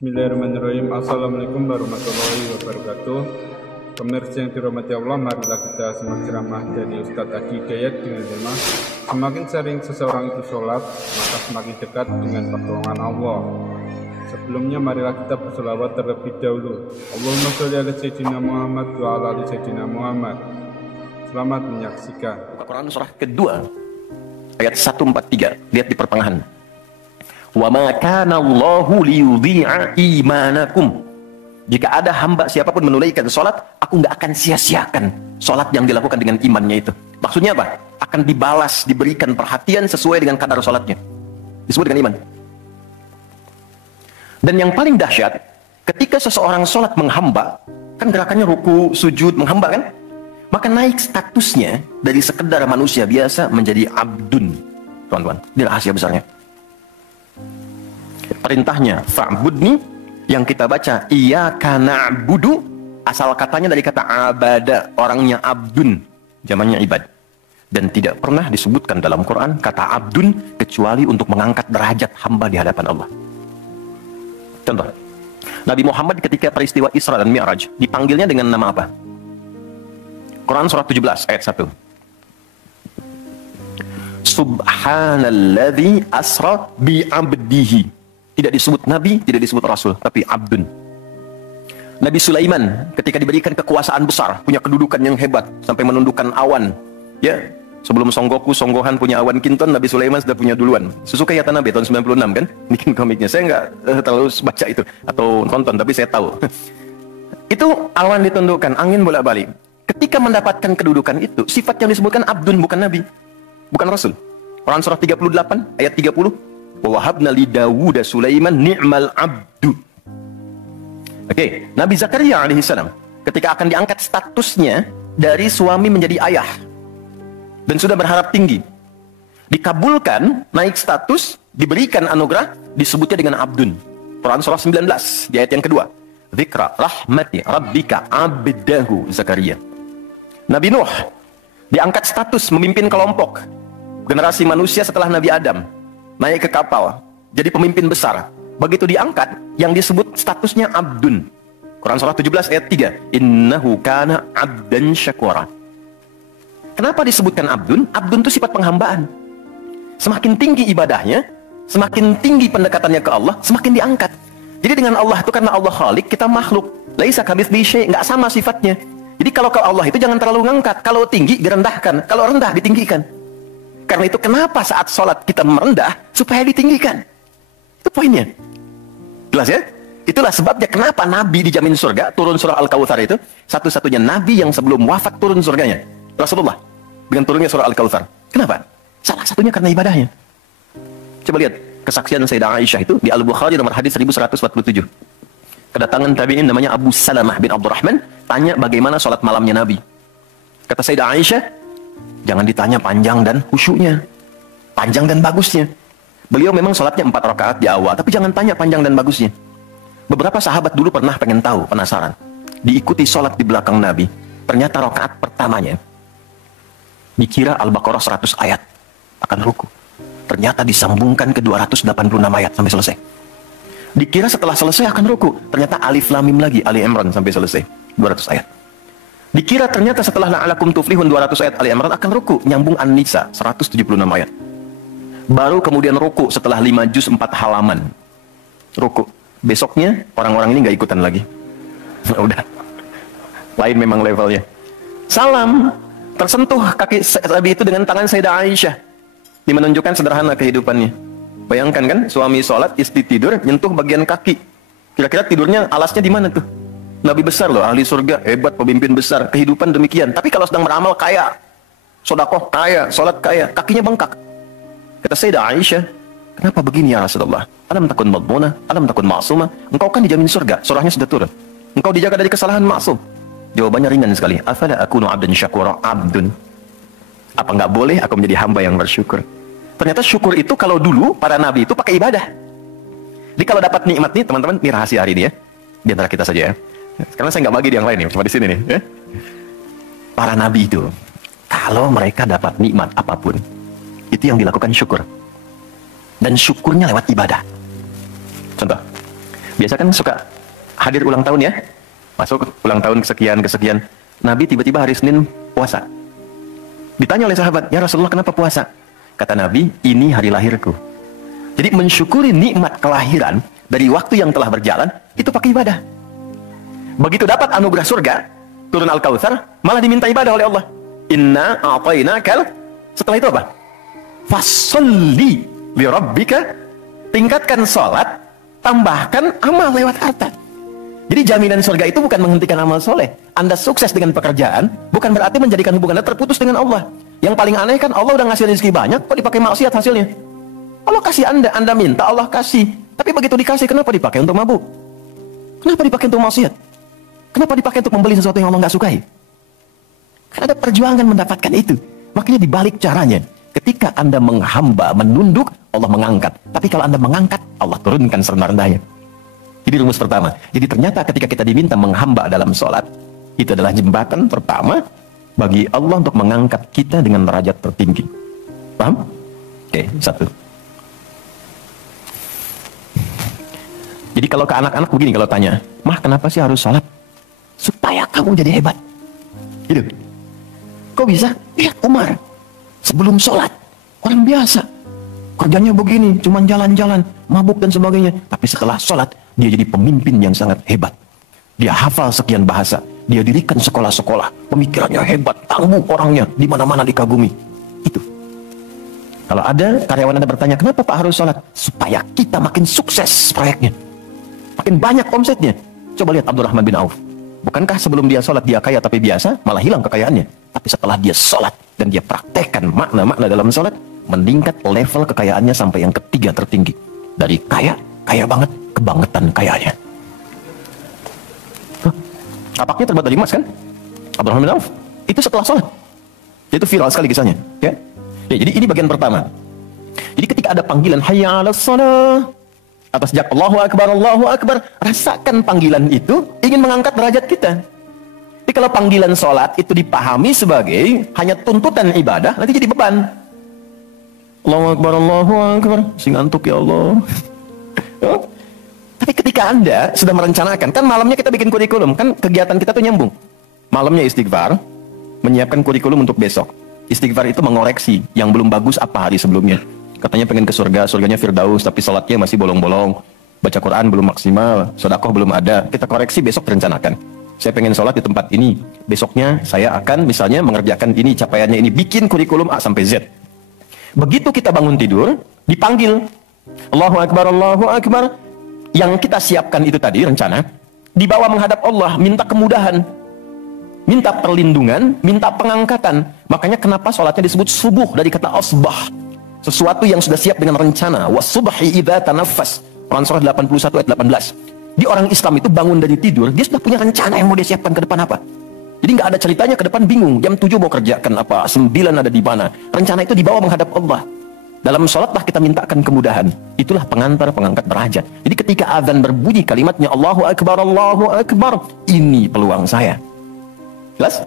Bismillahirrahmanirrahim. Assalamualaikum warahmatullahi wabarakatuh. Pemirsa yang dirahmati Allah, marilah kita simak ceramah dari Ustadz Adi Hidayat dengan tema semakin sering seseorang itu sholat, maka semakin dekat dengan pertolongan Allah. Sebelumnya marilah kita berselawat terlebih dahulu. Allahumma sholli ala Sayyidina Muhammad wa ala ali Sayyidina Muhammad. Selamat menyaksikan. Quran surah kedua ayat 143. Lihat di pertengahan. Wa ma kana Allahu liyudhi'a imanakum. Jika ada hamba siapapun menunaikan salat, aku nggak akan sia-siakan salat yang dilakukan dengan imannya itu. Maksudnya apa? Akan dibalas, diberikan perhatian sesuai dengan kadar salatnya. Disebut dengan iman. Dan yang paling dahsyat, ketika seseorang salat menghamba, kan gerakannya ruku, sujud, menghamba kan? Maka naik statusnya dari sekedar manusia biasa menjadi abdun. Teman-teman, ini rahasia besarnya. Perintahnya fa'budni, yang kita baca iyyaka na'budu, asal katanya dari kata abada, orangnya abdun, zamannya ibad. Dan tidak pernah disebutkan dalam Quran kata abdun kecuali untuk mengangkat derajat hamba di hadapan Allah. Contoh, Nabi Muhammad ketika peristiwa Isra dan Mi'raj dipanggilnya dengan nama apa? Quran surah 17 ayat 1. Subhanalladzi asra bi 'abdihi. Tidak disebut nabi, tidak disebut rasul, tapi abdun. Nabi Sulaiman ketika diberikan kekuasaan besar, punya kedudukan yang hebat sampai menundukkan awan. Ya, sebelum Songgohan punya awan kinton, Nabi Sulaiman sudah punya duluan. Suzuka Yatanabe tahun 96 kan, bikin komiknya. Saya nggak terlalu baca itu atau tonton, tapi saya tahu. Itu awan ditundukkan, angin bolak-balik. Ketika mendapatkan kedudukan itu, sifat yang disebutkan abdun, bukan nabi, bukan rasul. Quran surah 38 ayat 30. Wa wahabna li Dawud Sulaiman ni'mal abdu. Oke, Nabi Zakaria alaihissalam ketika akan diangkat statusnya dari suami menjadi ayah dan sudah berharap tinggi, dikabulkan, naik status, diberikan anugerah, disebutnya dengan abdun. Quran surah 19 di ayat yang kedua. Dzikra rahmati rabbika abdahu Zakaria. Nabi Nuh diangkat status memimpin kelompok generasi manusia setelah Nabi Adam, naik ke kapal, jadi pemimpin besar. Begitu diangkat, yang disebut statusnya abdun. Quran surah 17 ayat 3. Innahu kana abdan syakura. Kenapa disebutkan abdun? Abdun itu sifat penghambaan. Semakin tinggi ibadahnya, semakin tinggi pendekatannya ke Allah, semakin diangkat. Jadi dengan Allah itu, karena Allah khalik, kita makhluk. Laisa kamitslihi syai', nggak sama sifatnya. Jadi kalau ke Allah itu jangan terlalu ngangkat. Kalau tinggi direndahkan, kalau rendah ditinggikan. Karena itu kenapa saat sholat kita merendah supaya ditinggikan. Itu poinnya. Jelas ya? Itulah sebabnya kenapa Nabi dijamin surga, turun surah Al-Kautsar itu satu-satunya Nabi yang sebelum wafat turun surganya. Rasulullah dengan turunnya surah Al-Kautsar. Kenapa? Salah satunya karena ibadahnya. Coba lihat kesaksian Sayyidah Aisyah itu di Al-Bukhari nomor hadis 1147. Kedatangan tabi'in namanya Abu Salamah bin Abdurrahman tanya bagaimana sholat malamnya Nabi. Kata Sayyidah Aisyah, jangan ditanya panjang dan khusyuknya, panjang dan bagusnya. Beliau memang sholatnya 4 rakaat di awal, tapi jangan tanya panjang dan bagusnya. Beberapa sahabat dulu pernah pengen tahu, penasaran. Diikuti sholat di belakang Nabi. Ternyata rakaat pertamanya dikira Al-Baqarah 100 ayat akan ruku. Ternyata disambungkan ke 286 ayat sampai selesai. Dikira setelah selesai akan ruku. Ternyata Alif Lam Mim lagi, Ali Imran sampai selesai 200 ayat. Dikira ternyata setelah la'alakum tuflihun 200 ayat Ali Imran akan ruku, nyambung An-Nisa 176 ayat. Baru kemudian ruku setelah 5 juz 4 halaman. Ruku. Besoknya orang-orang ini nggak ikutan lagi. Udah. Lain memang levelnya. Salam. Tersentuh kaki Nabi itu dengan tangan Sayyidah Aisyah. Ini menunjukkan sederhana kehidupannya. Bayangkan kan, suami sholat, istri tidur, nyentuh bagian kaki. Kira-kira tidurnya alasnya di mana tuh? Nabi besar loh, ahli surga, hebat, pemimpin besar, kehidupan demikian. Tapi kalau sedang beramal kaya, sodakoh kaya, sholat kaya, kakinya bengkak. Kata Sayyidah Aisyah, kenapa begini ya Rasulullah? Alam takun madmunah, alam takun ma'sumah. Engkau kan dijamin surga, surahnya sudah turun. Engkau dijaga dari kesalahan maksum. Jawabannya ringan sekali. Afala akunu abdan syakura, abdun. Apa nggak boleh aku menjadi hamba yang bersyukur? Ternyata syukur itu kalau dulu para nabi itu pakai ibadah. Jadi kalau dapat nikmat nih teman-teman, ini rahasia hari ini ya. Di antara kita saja ya. Karena saya nggak bagi di yang lain nih, cuma di sini nih. Ya. Para nabi itu, kalau mereka dapat nikmat apapun, itu yang dilakukan syukur. Dan syukurnya lewat ibadah. Contoh, Biasa kan suka hadir ulang tahun ya, masuk ulang tahun kesekian. Nabi tiba-tiba hari Senin puasa. Ditanya oleh sahabat, ya Rasulullah kenapa puasa? Kata Nabi, ini hari lahirku. Jadi mensyukuri nikmat kelahiran dari waktu yang telah berjalan, itu pakai ibadah. Begitu dapat anugerah surga, turun Al-Kautsar, malah diminta ibadah oleh Allah. Inna a'tainakal. Setelah itu apa? Fasholli li rabbika. Tingkatkan sholat, tambahkan amal lewat harta. Jadi jaminan surga itu bukan menghentikan amal soleh. Anda sukses dengan pekerjaan, bukan berarti menjadikan hubungan Anda terputus dengan Allah. Yang paling aneh kan Allah udah ngasih rezeki banyak, kok dipakai maksiat hasilnya? Allah kasih Anda minta, Allah kasih. Tapi begitu dikasih, kenapa dipakai untuk mabuk? Kenapa dipakai untuk maksiat? Kenapa dipakai untuk membeli sesuatu yang Allah nggak sukai? Karena ada perjuangan mendapatkan itu. Makanya dibalik caranya, ketika Anda menghamba, menunduk, Allah mengangkat. Tapi kalau Anda mengangkat, Allah turunkan serendah-rendahnya. Jadi rumus pertama. Jadi ternyata ketika kita diminta menghamba dalam sholat, itu adalah jembatan pertama bagi Allah untuk mengangkat kita dengan derajat tertinggi. Paham? Oke, satu. Jadi kalau ke anak-anak begini kalau tanya, Mah kenapa sih harus sholat? Supaya kamu jadi hebat. Gitu. Kok bisa? Lihat Umar. Sebelum sholat, orang biasa. Kerjanya begini, cuman jalan-jalan, mabuk dan sebagainya. Tapi setelah sholat, dia jadi pemimpin yang sangat hebat. Dia hafal sekian bahasa. Dia dirikan sekolah-sekolah. Pemikirannya hebat, tangguh orangnya. Di mana-mana dikagumi. Itu. Kalau ada karyawan Anda bertanya, kenapa Pak harus sholat? Supaya kita makin sukses proyeknya. Makin banyak omsetnya. Coba lihat Abdurrahman bin Auf. Bukankah sebelum dia sholat dia kaya tapi biasa, malah hilang kekayaannya. Tapi setelah dia sholat dan dia praktekkan makna-makna dalam sholat, meningkat level kekayaannya sampai yang ketiga tertinggi. Dari kaya banget, kebangetan kayanya. Tapaknya terbuat dari emas kan? Abdurrahman bin Auf. Itu setelah sholat. Itu viral sekali kisahnya. Ya? Jadi ini bagian pertama. Jadi ketika ada panggilan hayya 'alas shalah, atas sejak Allahu Akbar, rasakan panggilan itu ingin mengangkat derajat kita. Jadi kalau panggilan sholat itu dipahami sebagai hanya tuntutan ibadah, nanti jadi beban. Allahu Akbar, sing ngantuk ya Allah. Tapi ketika Anda sudah merencanakan, kan malamnya kita bikin kurikulum, kan kegiatan kita tuh nyambung. Malamnya istighfar, menyiapkan kurikulum untuk besok. Istighfar itu mengoreksi yang belum bagus apa hari sebelumnya. Katanya pengen ke surga, surganya Firdaus, tapi sholatnya masih bolong-bolong. Baca Quran belum maksimal, sedekah belum ada. Kita koreksi besok direncanakan. Saya pengen sholat di tempat ini. Besoknya saya akan misalnya mengerjakan ini, capaiannya ini. Bikin kurikulum A sampai Z. Begitu kita bangun tidur, dipanggil. Allahu Akbar, Allahu Akbar. Yang kita siapkan itu tadi, rencana. Dibawa menghadap Allah, minta kemudahan. Minta perlindungan, minta pengangkatan. Makanya kenapa sholatnya disebut subuh dari kata asbah. Sesuatu yang sudah siap dengan rencana. Was-subhi idza tanaffas. Quran surah 81 ayat 18. Di orang Islam itu bangun dari tidur, dia sudah punya rencana yang mau dia siapkan ke depan apa. Jadi nggak ada ceritanya ke depan bingung. Jam 7 mau kerjakan apa, 9 ada di mana. Rencana itu dibawa menghadap Allah. Dalam sholatlah kita mintakan kemudahan. Itulah pengantar pengangkat derajat. Jadi ketika azan berbunyi kalimatnya Allahu Akbar, Allahu Akbar. Ini peluang saya. Jelas?